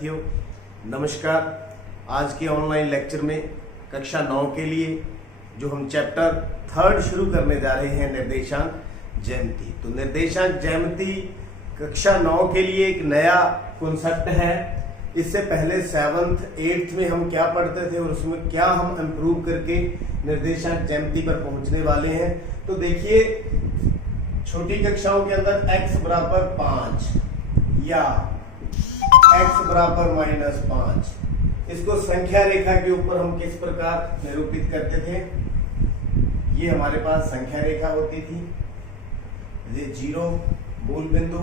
विद्यार्थियों, नमस्कार। आज के ऑनलाइन लेक्चर में कक्षा 9 के लिए जो हम चैप्टर 3 शुरू करने जा रहे हैं, निर्देशांक ज्यामिति। तो निर्देशांक ज्यामिति कक्षा 9 के लिए एक नया कॉन्सेप्ट है। इससे पहले 7th 8th में हम क्या पढ़ते थे और उसमें क्या हम इम्प्रूव करके निर्देशांक ज्यामिति पर पहुंचने वाले हैं। तो देखिए, छोटी कक्षाओं के अंदर x बराबर 5 या x बराबर -5, इसको संख्या रेखा के ऊपर हम किस प्रकार निरूपित करते थे। ये हमारे पास संख्या रेखा होती थी। ये 0 मूल बिंदु,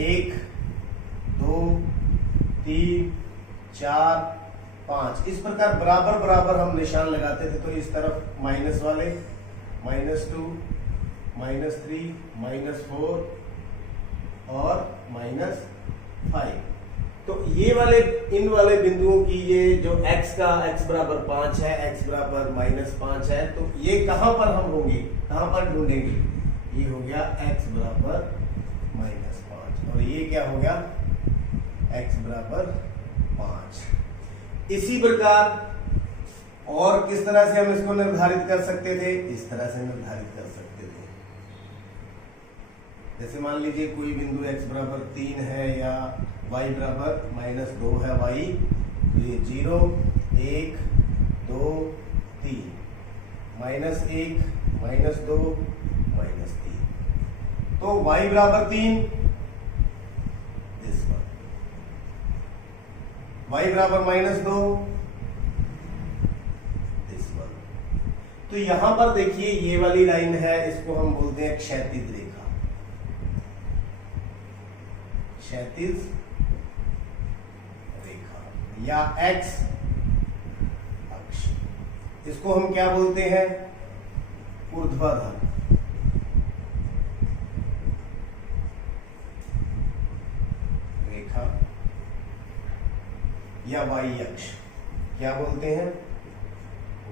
1 2 3 4 5, इस प्रकार बराबर बराबर हम निशान लगाते थे। तो इस तरफ माइनस वाले, -2 -3 -4 और -5। तो ये वाले इन वाले बिंदुओं की ये जो x बराबर 5 है, x बराबर -5 है, तो ये कहां पर हम होंगे, कहां पर ढूंढेंगे। ये हो गया x बराबर -5 और ये क्या हो गया, x बराबर 5। इसी प्रकार और किस तरह से हम इसको निर्धारित कर सकते थे, इस तरह से निर्धारित कर सकते थे। जैसे मान लीजिए कोई बिंदु x बराबर 3 है या y बराबर -2 है y, तो ये 0 1 2 3, -1 -2 -3, तो y बराबर 3, दिस वन, y बराबर -2, दिस वन। तो यहां पर देखिए ये वाली लाइन है, इसको हम बोलते हैं क्षैतिज रेखा, क्षैतिज रेखा या x अक्ष। इसको हम क्या बोलते हैं, ऊर्ध्वाधर रेखा या y अक्ष। क्या बोलते हैं,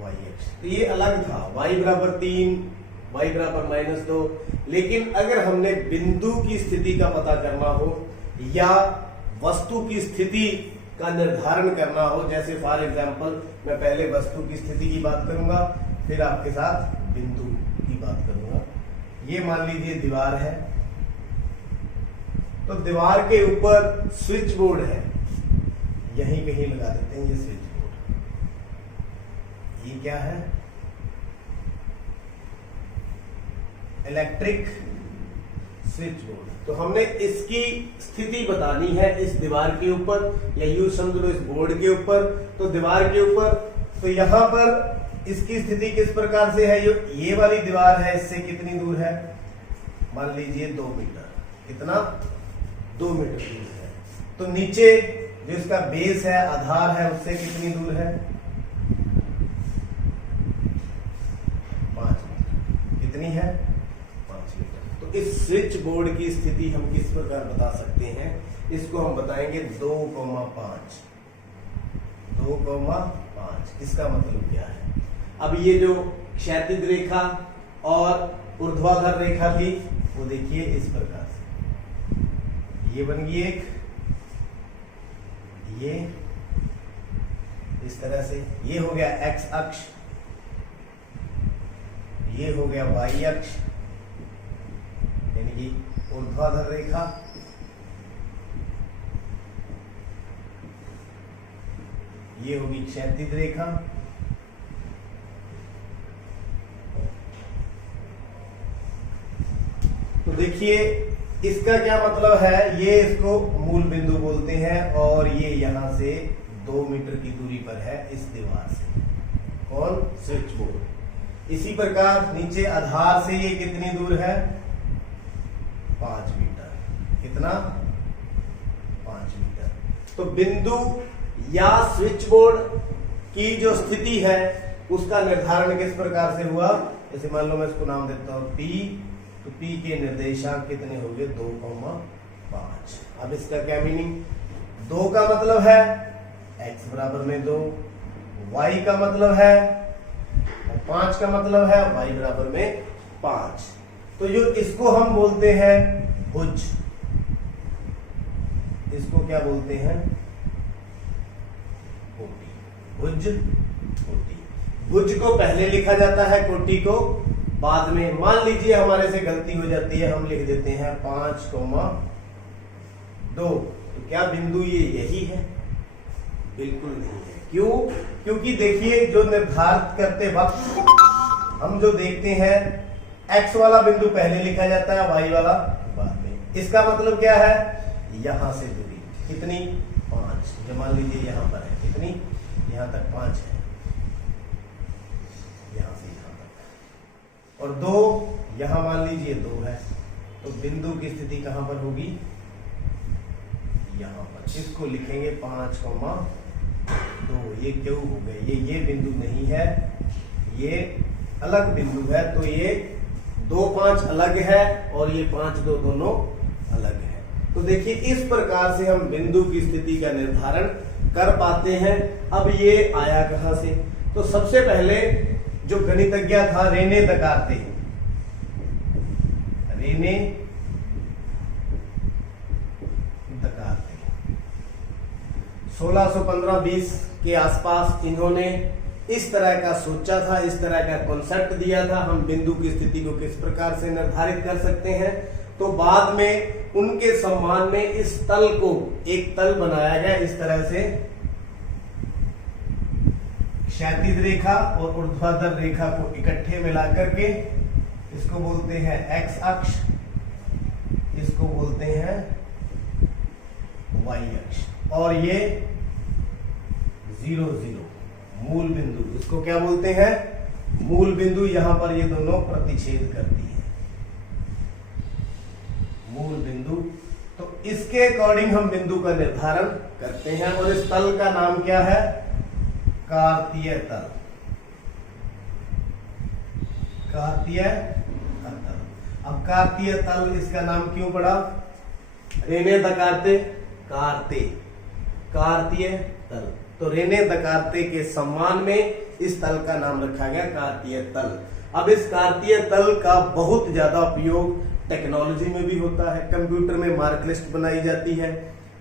y अक्ष। तो ये अलग था, y बराबर 3, y बराबर -2। लेकिन अगर हमने बिंदु की स्थिति का पता करना हो या वस्तु की स्थिति का निर्धारण करना हो, जैसे फॉर एग्जांपल मैं पहले वस्तु की स्थिति की बात करूंगा, फिर आपके साथ बिंदु की बात करूंगा। ये मान लीजिए दीवार है, तो दीवार के ऊपर स्विच बोर्ड है, यहीं कहीं लगा देते हैं ये स्विच बोर्ड। ये क्या है, इलेक्ट्रिक स्विच बोर्ड। तो हमने इसकी स्थिति बतानी है इस दीवार के ऊपर, या यूं समझ लो इस बोर्ड के ऊपर। तो दीवार के ऊपर, तो यहां पर इसकी स्थिति किस प्रकार से है, ये वाली दीवार है, इससे कितनी दूर है, मान लीजिए 2 मीटर। कितना, 2 मीटर दूर है। तो नीचे जो इसका बेस है, आधार है, उससे कितनी दूर है, 5 मीटर। कितनी है, इस स्विच बोर्ड की स्थिति हम किस प्रकार बता सकते हैं, इसको हम बताएंगे 2,5। 2,5 इसका मतलब क्या है। अब ये जो क्षैतिज रेखा और ऊर्ध्वाधर रेखा थी, वो देखिए इस प्रकार से ये बन गई एक, ये इस तरह से, ये हो गया x अक्ष, ये हो गया y अक्ष, यानी कि ऊर्ध्वाधर रेखा, ये होगी क्षैतिज रेखा। तो देखिए इसका क्या मतलब है, ये इसको मूल बिंदु बोलते हैं और ये यहां से 2 मीटर की दूरी पर है इस दीवार से। कौन, स्विच बोर्ड। इसी प्रकार नीचे आधार से ये कितनी दूर है, 5 मीटर। कितना, 5 मीटर। तो बिंदु या स्विच बोर्ड की जो स्थिति है उसका निर्धारण किस प्रकार से हुआ। जैसे मान लो मैं इसको नाम देता हूं P, तो P के निर्देशांक कितने हो गए, 2,5। अब इसका क्या मीनिंग, 2 का मतलब है x बराबर में 2, y का मतलब है, और 5 का मतलब है y बराबर में 5। तो जो इसको हम बोलते हैं भुज, इसको क्या बोलते हैं, कोटि, भुज कोटि। भुज को पहले लिखा जाता है, कोटि को बाद में। मान लीजिए हमारे से गलती हो जाती है, हम लिख देते हैं 5,2, तो क्या बिंदु ये यही है? बिल्कुल नहीं है। क्यों? क्योंकि देखिए जो निर्धारित करते वक्त हम जो देखते हैं x वाला बिंदु पहले लिखा जाता है, y वाला बाद में। इसका मतलब क्या है, यहां से दूरी कितनी, 5, जो मान लीजिए यहां पर है कितनी, यहां तक 5 है, यहां से यहां तक, और 2 यहां मान लीजिए 2 है, तो बिंदु की स्थिति कहां पर होगी, यहां पर। इसको लिखेंगे 5,2। ये क्यों हो गए, ये बिंदु नहीं है, ये अलग बिंदु है, तो ये 2, 5 अलग है और ये 5, 2 दोनों अलग है। तो देखिए इस प्रकार से हम बिंदु की स्थिति का निर्धारण कर पाते हैं। अब ये आया कहां से, तो सबसे पहले जो गणितज्ञ था रेने दकार्ते, रेने दकार्ते 1615-20 के आसपास इन्होंने इस तरह का सोचा था, इस तरह का कॉन्सेप्ट दिया था, हम बिंदु की स्थिति को किस प्रकार से निर्धारित कर सकते हैं। तो बाद में उनके सम्मान में इस तल को एक तल बनाया गया, इस तरह से क्षैतिज रेखा और ऊर्ध्वाधर रेखा को इकट्ठे मिलाकर के इसको बोलते हैं एक्स अक्ष, इसको बोलते हैं वाई अक्ष, और ये 0, 0 मूल बिंदु, इसको क्या बोलते हैं, मूल बिंदु। यहां पर ये दोनों प्रतिच्छेद करती है, मूल बिंदु। तो इसके अकॉर्डिंग हम बिंदु का निर्धारण करते हैं, और इस तल का नाम क्या है, कार्तीय तल, कार्तीय तल। अब कार्तीय तल इसका नाम क्यों पड़ा, रेने दकार्ते कार्ते, कार्तीय तल। तो रेने दकार्ते के सम्मान में इस तल का नाम रखा गया कार्तीय तल। अब इस कार्तीय तल का बहुत ज्यादा उपयोग टेक्नोलॉजी में भी होता है। कंप्यूटर में मार्क लिस्ट बनाई जाती है,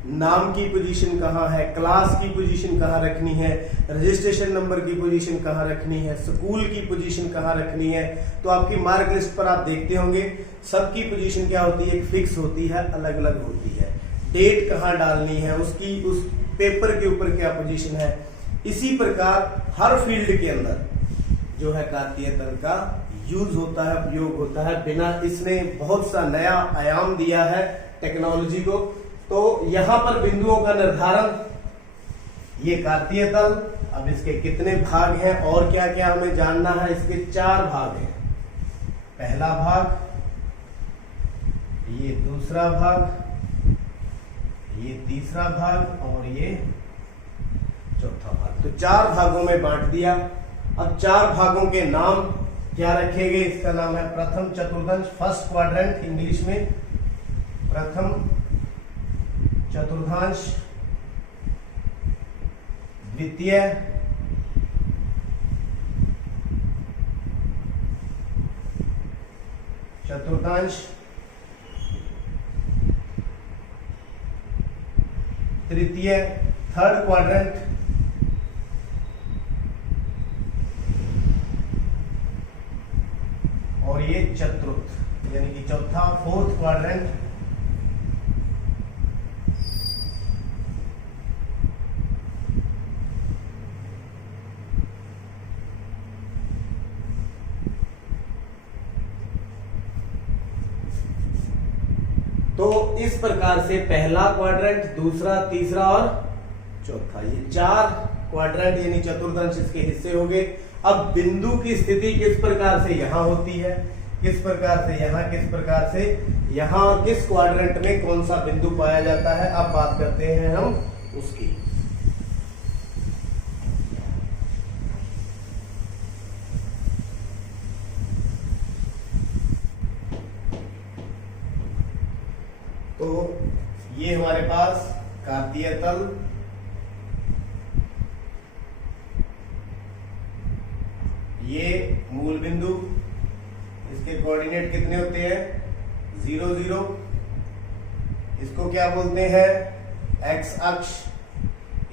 नाम की पोजीशन कहाँ है, क्लास की पोजीशन कहाँ रखनी है, रजिस्ट्रेशन नंबर की पोजीशन कहाँ रखनी है, स्कूल की पोजीशन कहाँ रखनी है। तो आपकी मार्क लिस्ट पर आप देखते होंगे सबकी पोजीशन क्या होती है, एक फिक्स होती है, अलग अलग होती है। डेट कहाँ डालनी है, उसकी उस पेपर के ऊपर क्या पोजीशन है। इसी प्रकार हर फील्ड के अंदर जो है कार्तीय तल का यूज होता है, उपयोग होता है। बिना इसने बहुत सा नया आयाम दिया है टेक्नोलॉजी को। तो यहां पर बिंदुओं का निर्धारण, ये कार्तीय तल। अब इसके कितने भाग हैं और क्या क्या हमें जानना है, इसके 4 भाग हैं। पहला भाग, ये दूसरा भाग, ये तीसरा भाग और ये चौथा भाग। तो 4 भागों में बांट दिया। अब 4 भागों के नाम क्या रखेंगे, इसका नाम है प्रथम चतुर्थांश, फर्स्ट क्वाड्रेंट इंग्लिश में, प्रथम चतुर्थांश, द्वितीय चतुर्थांश, तृतीय थर्ड क्वाड्रेंट, और ये चतुर्थ यानी कि चौथा फोर्थ क्वाड्रेंट। तो इस प्रकार से पहला क्वाड्रेंट, दूसरा, तीसरा और चौथा, ये 4 क्वाड्रेंट यानी चतुर्थांश इसके हिस्से हो गए। अब बिंदु की स्थिति किस प्रकार से यहां होती है, किस प्रकार से यहां, किस प्रकार से यहां, किस क्वाड्रेंट में कौन सा बिंदु पाया जाता है, अब बात करते हैं हम उसकी। तो ये हमारे पास कार्तीय तल, ये मूल बिंदु, इसके कोऑर्डिनेट कितने होते हैं, 0, 0। इसको क्या बोलते हैं, एक्स अक्ष,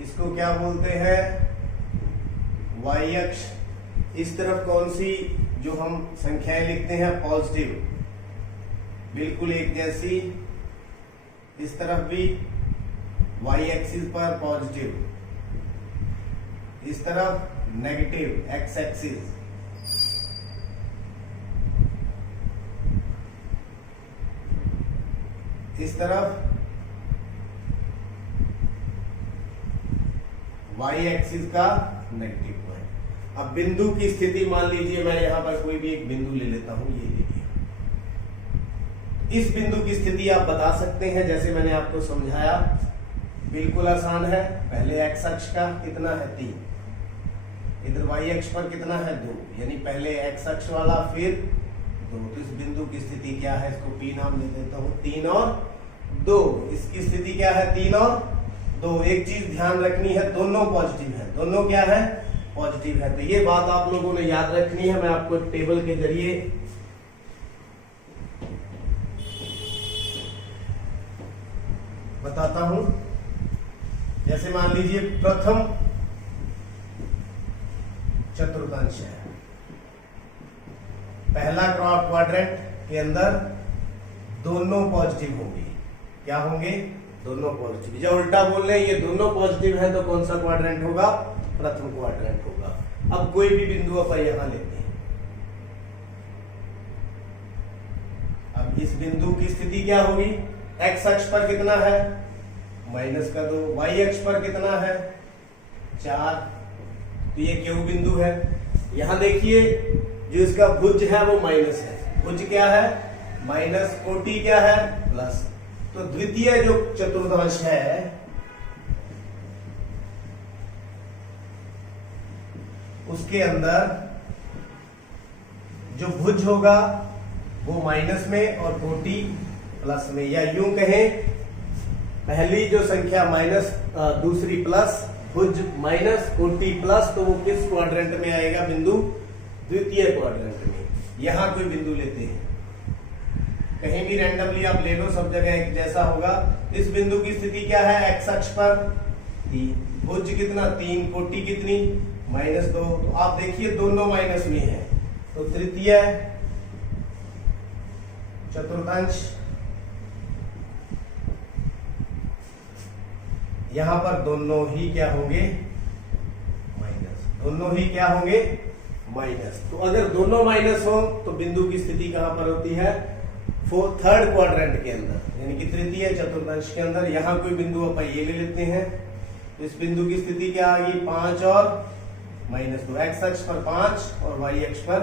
इसको क्या बोलते हैं वाई अक्ष। इस तरफ कौन सी जो हम संख्याएं लिखते हैं पॉजिटिव, बिल्कुल एक जैसी। इस तरफ भी वाई एक्सिस पर पॉजिटिव, इस तरफ नेगेटिव एक्स एक्सिस। इस तरफ वाई एक्सिस का नेगेटिव पॉइंट। अब बिंदु की स्थिति मान लीजिए मैं यहां पर कोई भी एक बिंदु ले लेता हूं, ये ले लिया। इस बिंदु की स्थिति आप बता सकते हैं, जैसे मैंने आपको समझाया, बिल्कुल आसान है। पहले एक्स अक्ष का कितना है 3, इधर वाई अक्ष पर कितना है 2, यानी पहले एक्स अक्ष वाला फिर 2। तो इस बिंदु की स्थिति क्या है, इसको पी नाम दे देता हूं, 3 और 2। इसकी स्थिति क्या है 3 और 2। एक चीज ध्यान रखनी है, दोनों पॉजिटिव है, दोनों क्या है पॉजिटिव है। तो ये बात आप लोगों ने याद रखनी है। मैं आपको एक टेबल के जरिए बताता हूं। जैसे मान लीजिए प्रथम चतुर्थांश है, पहला क्वाड्रेंट के अंदर दोनों पॉजिटिव होंगे। क्या होंगे, दोनों पॉजिटिव। जब उल्टा बोल रहे हैं ये दोनों पॉजिटिव है तो कौन सा क्वाड्रेंट होगा, प्रथम क्वाड्रेंट होगा। अब कोई भी बिंदु अपन यहां लेते हैं। अब इस बिंदु की स्थिति क्या होगी, एक्स अक्ष पर कितना है -2, वाई अक्ष पर कितना है 4। तो ये क्यू बिंदु है। यहां देखिए जो इसका भुज है वो माइनस है, भुज क्या है माइनस, कोटि क्या है प्लस। तो द्वितीय जो चतुर्थांश है उसके अंदर जो भुज होगा वो माइनस में और कोटि प्लस में, या यूं कहें पहली जो संख्या माइनस, दूसरी प्लस, भुज माइनस कोटि प्लस, तो वो किस क्वाड्रेंट में आएगा बिंदु, द्वितीय क्वाड्रेंट में। यहां कोई बिंदु लेते हैं, कहीं भी रैंडमली आप ले लो, सब जगह एक जैसा होगा। इस बिंदु की स्थिति क्या है, एक्स अक्ष पर 3, भुज कितना 3, कोटि कितनी -2। तो आप देखिए दोनों माइनस में है, तो तृतीय चतुर्थांश यहां पर दोनों ही क्या होंगे माइनस, दोनों ही क्या होंगे माइनस। तो अगर दोनों माइनस हो तो बिंदु की स्थिति कहां पर होती है, थर्ड क्वाड्रेंट के अंदर, यानी कि तृतीय चतुर्थांश के अंदर। यहां कोई बिंदु अपन ये ले लेते हैं। इस बिंदु की स्थिति क्या आ गई, 5 और -2, एक्स अक्ष पर 5 और वाई अक्ष पर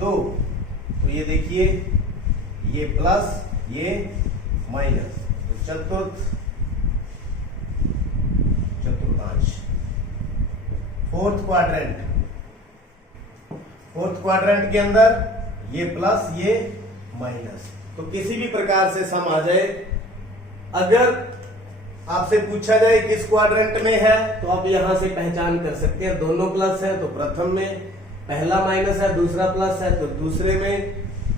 2। तो ये देखिए ये प्लस ये माइनस, तो चतुर्थांश फोर्थ क्वाड्रेंट के अंदर ये प्लस ये माइनस। तो किसी भी प्रकार से सम आ जाए, अगर आपसे पूछा जाए किस क्वाड्रेंट में है तो आप यहां से पहचान कर सकते हैं। दोनों प्लस है तो प्रथम में, पहला माइनस है दूसरा प्लस है तो दूसरे में,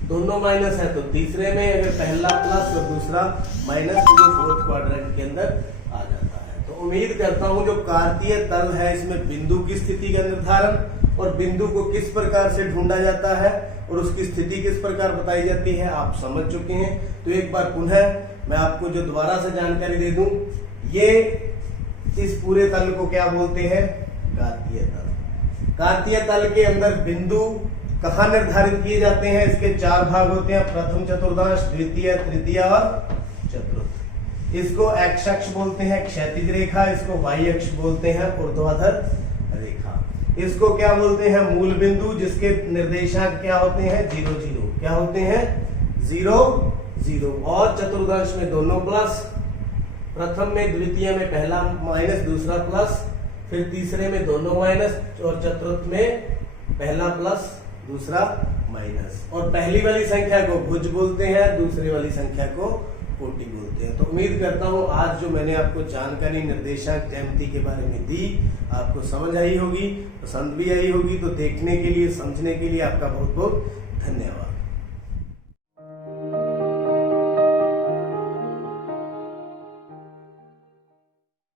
दोनों माइनस है तो तीसरे में। अगर पहला प्लस और दूसरा माइनस तो ये फोर्थ क्वाड्रेंट के अंदर आ जाता है। तो उम्मीद करता हूं जो कार्तीय तल है इसमें बिंदु की स्थिति का निर्धारण और बिंदु को किस प्रकार से ढूंढा जाता है और उसकी स्थिति किस प्रकार बताई जाती है आप समझ चुके हैं। तो एक बार पुनः मैं आपको जो दोबारा से जानकारी दे दूं, ये इस पूरे तल को क्या बोलते हैं, कार्तीय तल। कार्तीय तल के अंदर बिंदु कहाँ निर्धारित किए जाते हैं, इसके 4 भाग होते हैं, प्रथम चतुर्थांश, द्वितीय, तृतीय और चतुर्थ। इसको एक्स अक्ष बोलते हैं क्षैतिज रेखा, इसको वाई अक्ष बोलते हैं ऊर्ध्वाधर रेखा। इसको क्या बोलते हैं, मूल बिंदु, जिसके निर्देशांक क्या होते हैं 0 0, क्या होते हैं 0 0। और चतुर्थांश में दोनों प्लस, प्रथम में द्वितीय में पहला माइनस दूसरा प्लस, फिर तीसरे में दोनों माइनस और चतुर्थ में पहला प्लस दूसरा माइनस। और पहली वाली संख्या को भुज बोलते हैं, दूसरी वाली संख्या को कोटि बोलते हैं। तो उम्मीद करता हूं आज जो मैंने आपको जानकारी निर्देशांक ज्यामिति के बारे में दी आपको समझ आई होगी, पसंद भी आई होगी। तो देखने के लिए, समझने के लिए आपका बहुत बहुत धन्यवाद।